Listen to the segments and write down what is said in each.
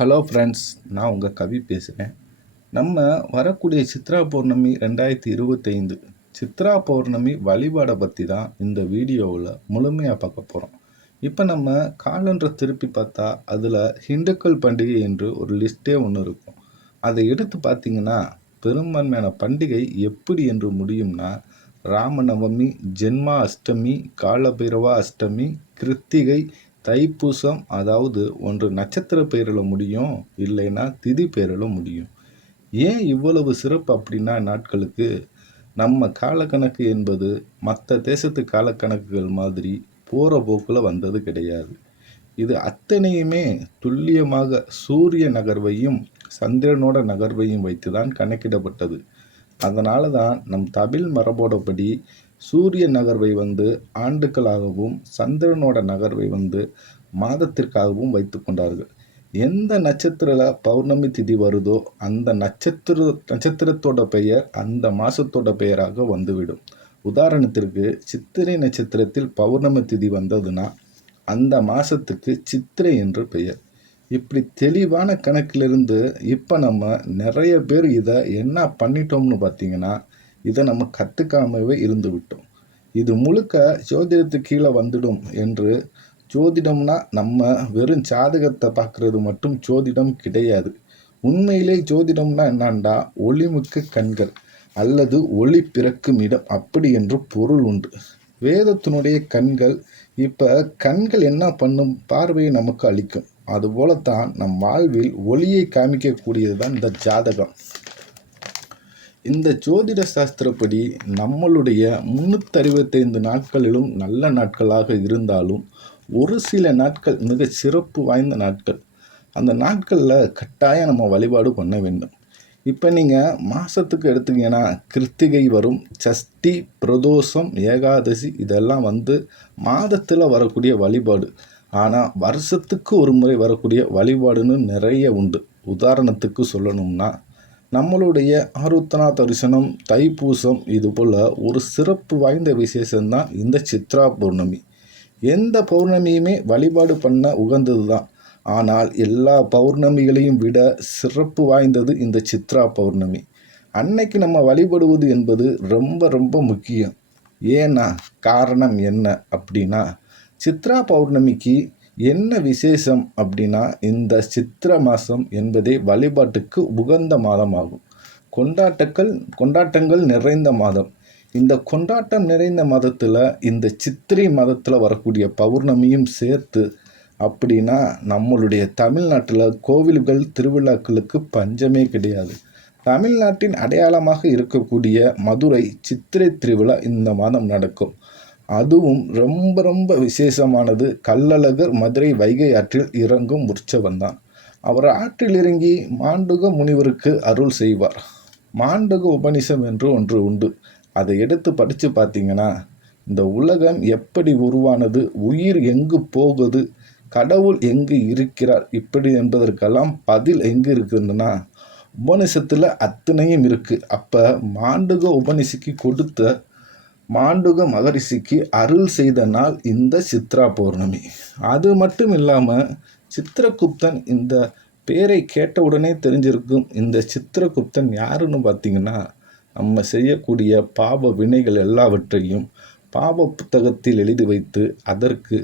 Hello friends, நான் உங்கள் கவி பேசுகிறேன். நம்ம வரக்கூடிய சித்ரா பௌர்ணமி 2025 சித்ரா பௌர்ணமி வழிபாடை பற்றி தான் இந்த வீடியோவில் முழுமையாக பார்க்க போகிறோம். இப்போ நம்ம காலண்டரை திருப்பி பார்த்தா அதில் ஹிந்துக்கள் பண்டிகை என்று ஒரு லிஸ்ட்டே ஒன்று இருக்கும். அதை எடுத்து பார்த்தீங்கன்னா பெரும்பான்மையான பண்டிகை எப்படி என்று முடியும்னா ராமநவமி, ஜென்மா அஷ்டமி, காலபைரவா அஷ்டமி, கிருத்திகை, தைப்பூசம். அதாவது ஒன்று நட்சத்திர பெயரில் முடியும், இல்லைன்னா திதி பெயரில் முடியும். ஏன் இவ்வளவு சிறப்பு அப்படின்னா நாட்களுக்கு நம்ம காலக்கணக்கு என்பது மற்ற தேசத்து காலக்கணக்குகள் மாதிரி போகிற போக்கில் வந்தது கிடையாது. இது அத்தனையுமே துல்லியமாக சூரிய நகர்வையும் சந்திரனோட நகர்வையும் வைத்து தான் கணக்கிடப்பட்டது. அதனால தான் நம் தமிழ் மரபோடபடி சூரிய நகர்வை ஆண்டுகளாகவும் சந்திரனோட நகர்வை மாதத்திற்காகவும் வைத்து கொண்டார்கள். எந்த நட்சத்திர பௌர்ணமி திதி வருதோ அந்த நட்சத்திரத்தோட பெயர் அந்த மாதத்தோட பெயராக வந்துவிடும். உதாரணத்திற்கு சித்திரை நட்சத்திரத்தில் பௌர்ணமி திதி வந்ததுன்னா அந்த மாதத்துக்கு சித்திரை என்று பெயர். இப்படி தெளிவான கணக்கிலிருந்து இப்போ நம்ம நிறைய பேர் இதை என்ன பண்ணிட்டோம்னு பார்த்தீங்கன்னா இதை நம்ம கற்றுக்காமவே இருந்து விட்டோம். இது முழுக்க ஜோதிடத்துக்கு கீழே வந்துடும் என்று. ஜோதிடம்னா நம்ம வெறும் ஜாதகத்தை பார்க்குறது மட்டும் ஜோதிடம் கிடையாது. உண்மையிலே ஜோதிடம்னா என்னான்டா ஒளிமிக்க கண்கள் அல்லது ஒளி பிறக்கும் இடம் அப்படி என்று பொருள் உண்டு. வேதத்தினுடைய கண்கள். இப்போ கண்கள் என்ன பண்ணும்? பார்வையை நமக்கு அளிக்கும். அதுபோலத்தான் நம் வாழ்வில் ஒளியை காமிக்கக்கூடியது தான் இந்த ஜாதகம். இந்த ஜோதிட சாஸ்திரப்படி நம்மளுடைய 365 நாட்களிலும் நல்ல நாட்களாக இருந்தாலும் ஒரு சில நாட்கள் மிக சிறப்பு வாய்ந்த நாட்கள். அந்த நாட்களில் கட்டாயம் நம்ம வழிபாடு பண்ண வேண்டும். இப்போ நீங்கள் மாதத்துக்கு எடுத்தீங்கன்னா கிருத்திகை வரும், சஷ்டி, பிரதோஷம், ஏகாதசி இதெல்லாம் மாதத்தில் வரக்கூடிய வழிபாடு. ஆனால் வருஷத்துக்கு ஒரு முறை வரக்கூடிய வழிபாடுன்னு நிறைய உண்டு. உதாரணத்துக்கு சொல்லணும்னா நம்மளுடைய ஆருத்ரா தரிசனம், தைப்பூசம், இதுபோல் ஒரு சிறப்பு வாய்ந்த விசேஷம்தான் இந்த சித்ரா பௌர்ணமி. எந்த பௌர்ணமியுமே வழிபாடு பண்ண உகந்தது தான். ஆனால் எல்லா பௌர்ணமிகளையும் விட சிறப்பு வாய்ந்தது இந்த சித்ரா பௌர்ணமி. அன்னைக்கு நம்ம வழிபடுவது என்பது ரொம்ப ரொம்ப முக்கியம். ஏன்னா காரணம் என்ன அப்படின்னா சித்ரா பௌர்ணமிக்கு என்ன விசேஷம் அப்படின்னா இந்த சித்திர மாதம் என்பதே வழிபாட்டுக்கு உகந்த மாதமாகும். கொண்டாட்டங்கள் நிறைந்த மாதம். இந்த கொண்டாட்டம் நிறைந்த மாதத்தில் இந்த சித்திரை மாதத்தில் வரக்கூடிய பௌர்ணமியும் சேர்த்து அப்படின்னா நம்மளுடைய தமிழ்நாட்டில் கோவில்கள் திருவிழாக்களுக்கு பஞ்சமே கிடையாது. தமிழ்நாட்டின் அடையாளமாக இருக்கக்கூடிய மதுரை சித்திரை திருவிழா இந்த மாதம் நடக்கும். அதுவும் ரொம்ப ரொம்ப விசேஷமானது. கள்ளழகர் மதுரை வைகை ஆற்றில் இறங்கும் உற்சவம்தான். அவர் ஆற்றில் இறங்கி மாண்டுக முனிவருக்கு அருள் செய்வார். மாண்டுக உபநிஷம் என்று ஒன்று உண்டு. அதை எடுத்து படித்து பார்த்தீங்கன்னா இந்த உலகம் எப்படி உருவானது, உயிர் எங்கு போகுது, கடவுள் எங்கு இருக்கிறார் இப்படி என்பதற்கெல்லாம் பதில் எங்கு இருக்குதுன்னா உபநிஷத்தில் அத்தனையும் இருக்குது. அப்போ மாண்டுக உபநிஷிக்கு கொடுத்த மாண்டுக மகரிஷிக்கு அருள் செய்த நாள் இந்த சித்ரா பௌர்ணமி. அது மட்டும் இல்லாமல் சித்திரகுப்தன், இந்த பேரை கேட்டவுடனே தெரிஞ்சிருக்கும். இந்த சித்திரகுப்தன் யாருன்னு பார்த்தீங்கன்னா நம்ம செய்யக்கூடிய பாவ வினைகள் எல்லாவற்றையும் பாவ புத்தகத்தில் எழுதி வைத்து அதற்கு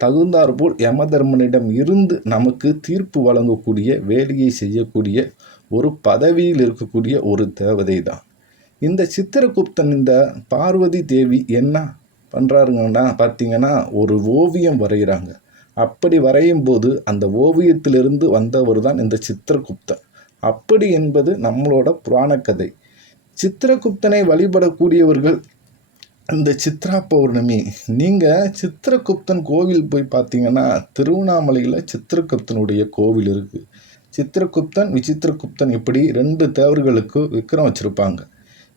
தகுந்தாற்போல் யமதர்மனிடம் இருந்து நமக்கு தீர்ப்பு வழங்கக்கூடிய வேலையை செய்யக்கூடிய ஒரு பதவியில் இருக்கக்கூடிய ஒரு தேவதை தான் இந்த சித்திரகுப்தன். இந்த பார்வதி தேவி என்ன பண்ணுறாருங்கன்னா பார்த்தீங்கன்னா ஒரு ஓவியம் வரைகிறாங்க. அப்படி வரையும் போது அந்த ஓவியத்திலிருந்து வந்தவர் தான் இந்த சித்திரகுப்தன். அப்படி என்பது நம்மளோட புராண கதை. சித்திரகுப்தனை வழிபடக்கூடியவர்கள் இந்த சித்ரா பௌர்ணமி. நீங்கள் சித்திரகுப்தன் கோவில் போய் பார்த்தீங்கன்னா திருவண்ணாமலையில் சித்திரகுப்தனுடைய கோவில் இருக்குது. சித்திரகுப்தன், விசித்திரகுப்தன் இப்படி 2 தேவர்களுக்கு விக்கிரம் வச்சுருப்பாங்க.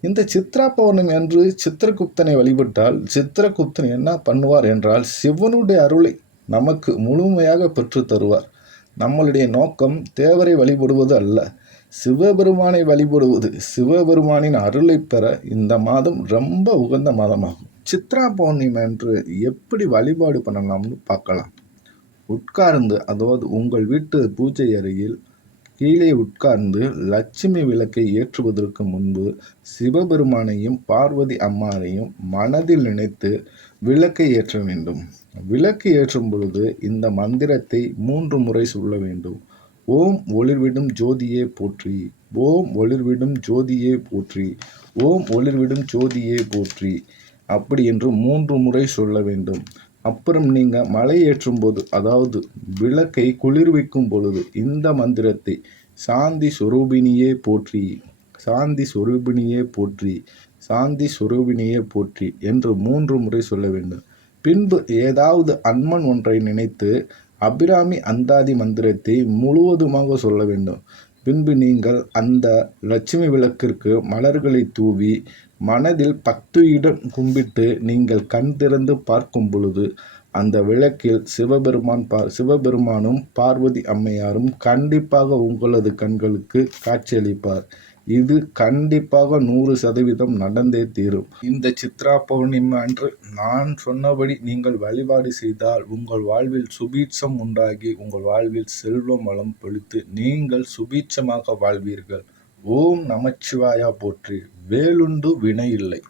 இந்த சித்ரா பௌர்ணமி அன்று சித்திரகுப்தனை வழிபட்டால் சித்திரகுப்தன் என்ன பண்ணுவார் என்றால் சிவனுடைய அருளை நமக்கு முழுமையாக பெற்று தருவார். நம்மளுடைய நோக்கம் தேவரை வழிபடுவது அல்ல, சிவபெருமானை வழிபடுவது. சிவபெருமானின் அருளை பெற இந்த மாதம் ரொம்ப உகந்த மாதமாகும். சித்ரா பௌர்ணமி அன்று எப்படி வழிபாடு பண்ணலாம்னு பார்க்கலாம். உட்கார்ந்து, அதாவது உங்கள் வீட்டு பூஜை அறையில் கீழே உட்கார்ந்து லட்சுமி விளக்கை ஏற்றுவதற்கு முன்பு சிவபெருமானையும் பார்வதி அம்மாளையும் மனதில் நினைத்து விளக்கை ஏற்ற வேண்டும். விளக்கு ஏற்றும் பொழுது இந்த மந்திரத்தை 3 முறை சொல்ல வேண்டும். ஓம் ஒளிர்விடும் ஜோதியே போற்றி, ஓம் ஒளிர்விடும் ஜோதியே போற்றி, ஓம் ஒளிர்விடும் ஜோதியே போற்றி, அப்படி என்று 3 முறை சொல்ல வேண்டும். அப்புறம் நீங்கள் மலை ஏற்றும் போது, அதாவது விளக்கை குளிர்விக்கும் பொழுது இந்த மந்திரத்தை சாந்தி சொரூபினியே போற்றி, சாந்தி சொரூபினியே போற்றி, சாந்தி சொரூபினியே போற்றி என்று 3 முறை சொல்ல வேண்டும். பின்பு ஏதாவது அன்மன் ஒன்றை நினைத்து அபிராமி அந்தாதி மந்திரத்தை முழுவதுமாக சொல்ல வேண்டும். பின்பு நீங்கள் அந்த லட்சுமி விளக்கிற்கு மலர்களை தூவி மனதில் பக்தியுடன் கும்பிட்டு நீங்கள் கண் திறந்து பார்க்கும் பொழுது அந்த விளக்கில் சிவபெருமானும் பார்வதி அம்மையாரும் கண்டிப்பாக உங்களது கண்களுக்கு காட்சியளிப்பார். இது கண்டிப்பாக 100% நடந்தே தீரும். இந்த சித்ரா பௌர்ணமி அன்று நான் சொன்னபடி நீங்கள் வழிபாடு செய்தால் உங்கள் வாழ்வில் சுபீட்சம் உண்டாகி உங்கள் வாழ்வில் செல்வம் வளம் பொழித்து நீங்கள் சுபீட்சமாக வாழ்வீர்கள். ஓம் நமச்சிவாயா போற்றி. வேலுண்டு வினை இல்லை.